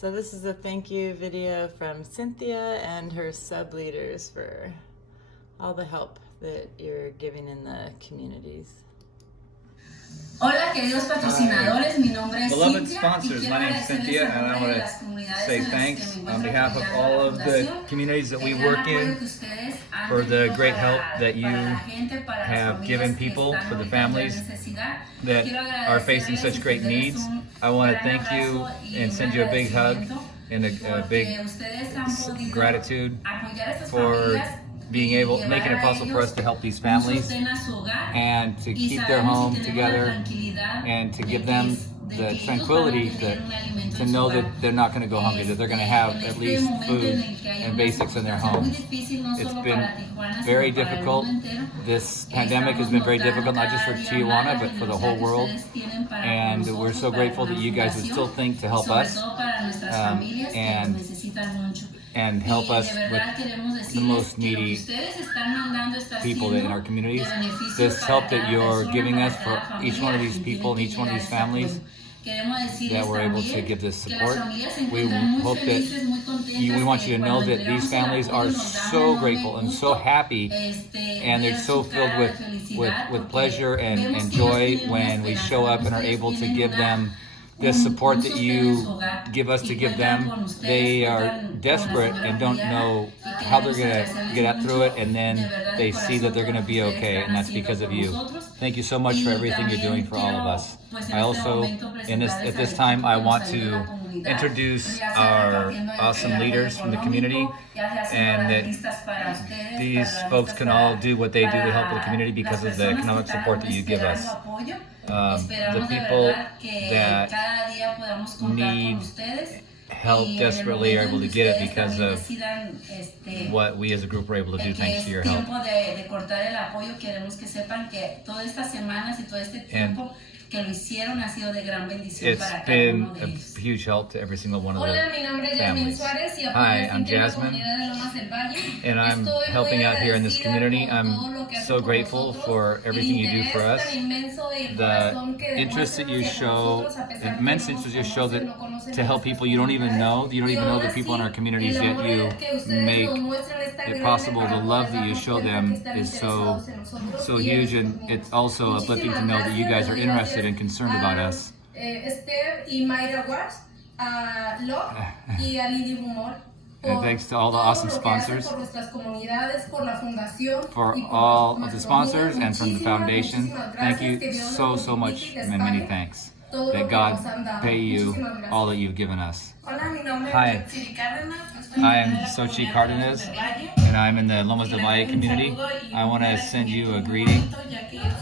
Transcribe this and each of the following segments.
So this is a thank you video from Cynthia and her sub-leaders for all the help that you're giving in the communities. Hola queridos patrocinadores, mi nombre es Beloved Cynthia sponsors, my name is Cynthia, and I want to say thanks on behalf of all of the communities that we work in for the great help that you have given people, for the families that are facing such great needs. I want to thank you and send you a big hug and a big gratitude for making it possible for us to help these families and to keep their home together and to give them the tranquility to know that they're not going to go hungry, that they're going to have at least food and basics in their homes. It's been very difficult. This pandemic has been very difficult, not just for Tijuana, but for the whole world. And we're so grateful that you guys would still think to help us and help us with the most needy people in our communities. This help that you're giving us for each one of these people and each one of these families, that we're able to give this support. We hope that we want you to know that these families are so grateful and so happy, and they're so filled with pleasure and joy when we show up and are able to give them this support that you give us to give them. They are desperate and don't know how they're going to get through it, and then they see that they're going to be okay, and that's because of you. Thank you so much for everything you're doing for all of us. I also, at this time, I want to introduce our awesome leaders from the community, and that these folks can all do what they do to help the community because of the economic support that you give us. The people that need help desperately are able to get it because of what we as a group are able to do thanks to your help. And it's been a huge help to every single one of the families. Hi, I'm Jasmine, and I'm helping out here in this community. I'm so grateful for everything you do for us. The interest that you show, the immense interest you show that to help people you don't even know the people in our communities, yet you make it possible. The love that you show them is so huge, and it's also uplifting to know that you guys are interested and concerned about us. And thanks to all the awesome sponsors, for all of the sponsors and from the foundation. Thank you so much, and many thanks. That God pay you all that you've given us. Hi, I am Xochitl Cardenas, and I'm in the Lomas del Valle community. I want to send you a greeting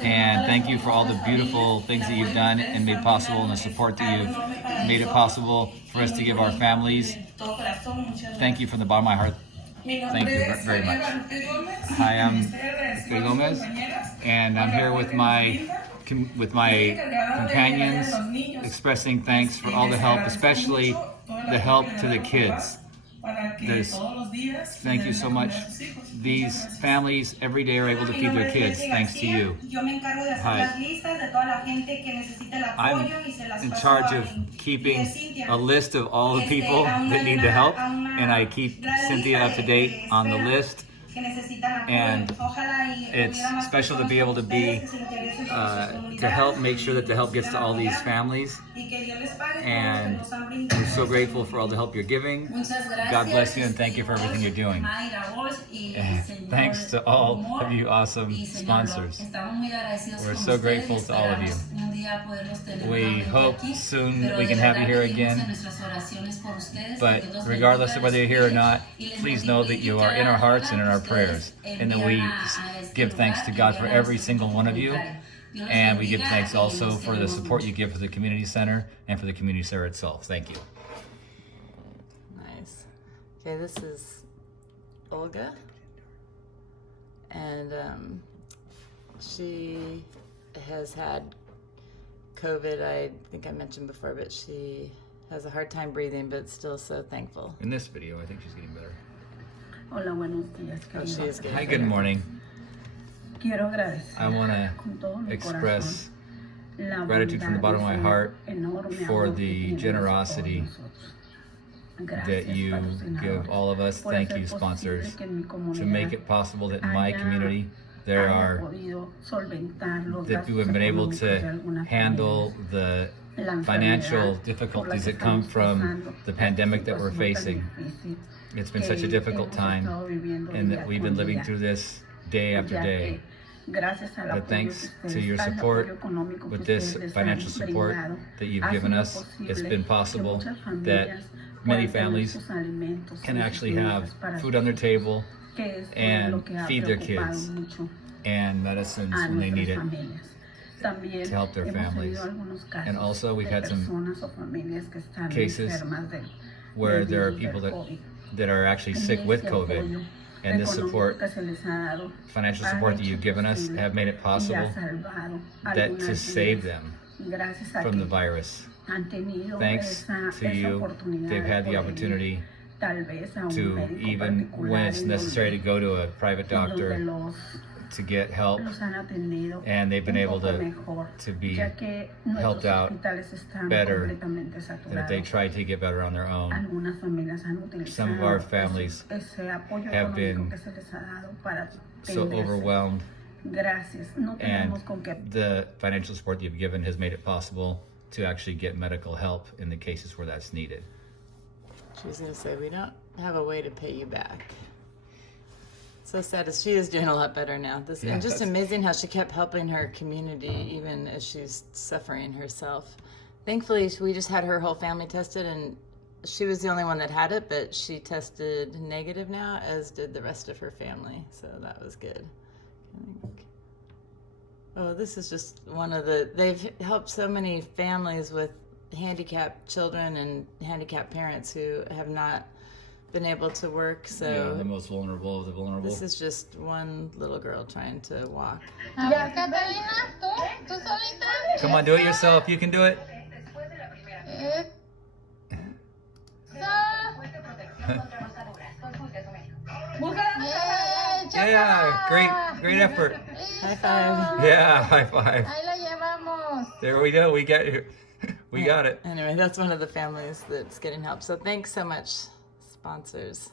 and thank you for all the beautiful things that you've done and made possible, and the support that you've made it possible for us to give our families. Thank you from the bottom of my heart. Thank you very much. Hi, I'm Felipe Gomez, and I'm here with my companions, expressing thanks for all the help, especially the help to the kids. Thank you so much. These families every day are able to feed their kids thanks to you. Hi. I'm in charge of keeping a list of all the people that need the help, and I keep Cynthia up to date on the list. And it's special to be able to to help make sure that the help gets to all these families. And we're so grateful for all the help you're giving. God bless you, and thank you for everything you're doing. And thanks to all of you awesome sponsors. We're so grateful to all of you. We hope soon that we can have you here again. But regardless of whether you're here or not, please know that you are in our hearts and in our prayers, and that we give thanks to God for every single one of you. And we give thanks also for the support you give for the community center and for the community center itself. Thank you. Nice. Okay, this is Olga, and she has had COVID. I think I mentioned before, but she has a hard time breathing, but still so thankful. In this video, I think she's getting better. Hola, buenos días. Oh, she is getting Hi, better. good morning. Quiero agradecer I want con todo to mi express corazón la gratitude from the bottom of my heart enorme for amor que the tienen generosity por nosotros. that you give all of us. Thank you, sponsors, to make it possible that in my community there are, that we have been able to handle the financial difficulties that come from the pandemic that we're facing. It's been such a difficult time, and that we've been living through this day after day. But thanks to your support, with this financial support that you've given us, it's been possible that many families can actually have food on their table and feed their kids and medicines when they need it to help their families. And also we've had some cases where there are people that are actually sick with COVID, and this support, financial support that you've given us, have made it possible that to save them from the virus. Thanks to you, they've had the opportunity to, even when it's necessary to go to a private doctor to get help, and they've been able to be helped out better than if they tried to get better on their own. Some of our families have been so overwhelmed, and the financial support that you've given has made it possible to actually get medical help in the cases where that's needed. She was going to say, we don't have a way to pay you back. So sad. She is doing a lot better now. And just amazing how she kept helping her community even as she's suffering herself. Thankfully, we just had her whole family tested, and she was the only one that had it, but she tested negative now, as did the rest of her family. So that was good. Oh, this is just one of they've helped so many families with handicapped children and handicapped parents who have not been able to work. So the most vulnerable of the vulnerable. This is just one little girl trying to walk. Ya, Catalina, tú solita. Come on, do it yourself. You can do it. Yeah, great effort. High five. Yeah, high five. Ahí la llevamos. There we go. We got it. Anyway, that's one of the families that's getting help. So thanks so much, sponsors.